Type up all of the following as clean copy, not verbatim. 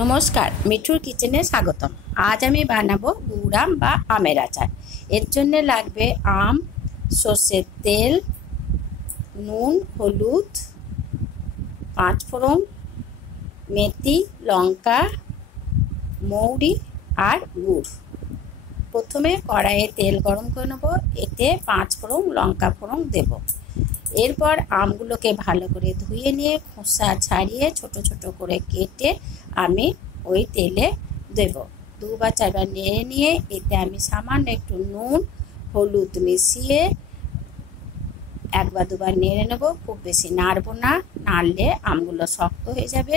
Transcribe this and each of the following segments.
নমস্কার, মিঠুর কিচেনে স্বাগতম। আজ আমি বানাবো গুড় আম বা আমের আচার। এর জন্য লাগবে আম, সর্ষের তেল, নুন, হলুদ, পাঁচফোড়ন, মেথি, লঙ্কা, মৌরি আর গুড়। প্রথমে কড়াইয়ে তেল গরম করে নেবো, এতে পাঁচফোড়ন, লঙ্কা ফোড়ন দেব। এরপর আমগুলোকে ভালো করে ধুয়ে নিয়ে খোসা ছাড়িয়ে ছোট ছোট করে কেটে আমি ওই তেলে দেব। দুবার চারবার নেড়ে নিয়ে এতে আমি সামান্য একটু নুন, হলুদ মিশিয়ে একবার দুবার নেড়ে নেব। খুব বেশি নাড়বো না, নাড়লে আমগুলো শক্ত হয়ে যাবে।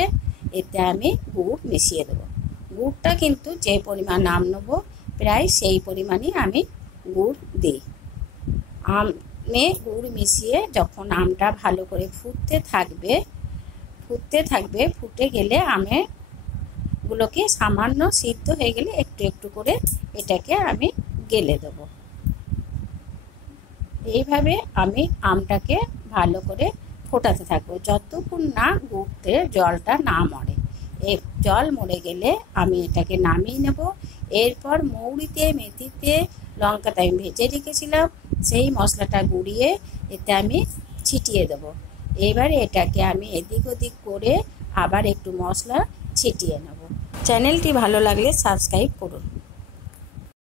এতে আমি গুড় মিশিয়ে দেবো। গুড়টা কিন্তু যে পরিমাণ আম নেবো প্রায় সেই পরিমাণই আমি গুড় দিই। আমে গুড় মিশিয়ে যখন আমটা ভালো করে ফুটতে থাকবে, ফুটে গেলে গুলোকে সামান্য সিদ্ধ হয়ে গেলে একটু একটু করে এটাকে আমি গেলে দেবো। এইভাবে আমি আমটাকে ভালো করে ফোটাতে থাকবো যতক্ষণ না গুড়তে জলটা না মরে। জল মরে গেলে আমি এটাকে নামিয়ে নেব। এরপর মৌরিতে, মেথিতে, লঙ্কাতে আমি ভেজে রেখেছিলাম সেই মশলাটা গুঁড়িয়ে এতে আমি ছিটিয়ে দেব। এবারে এটাকে আমি এদিক ওদিক করে আবার একটু মশলা ছিটিয়ে নেব। চ্যানেলটি ভালো লাগলে সাবস্ক্রাইব করুন।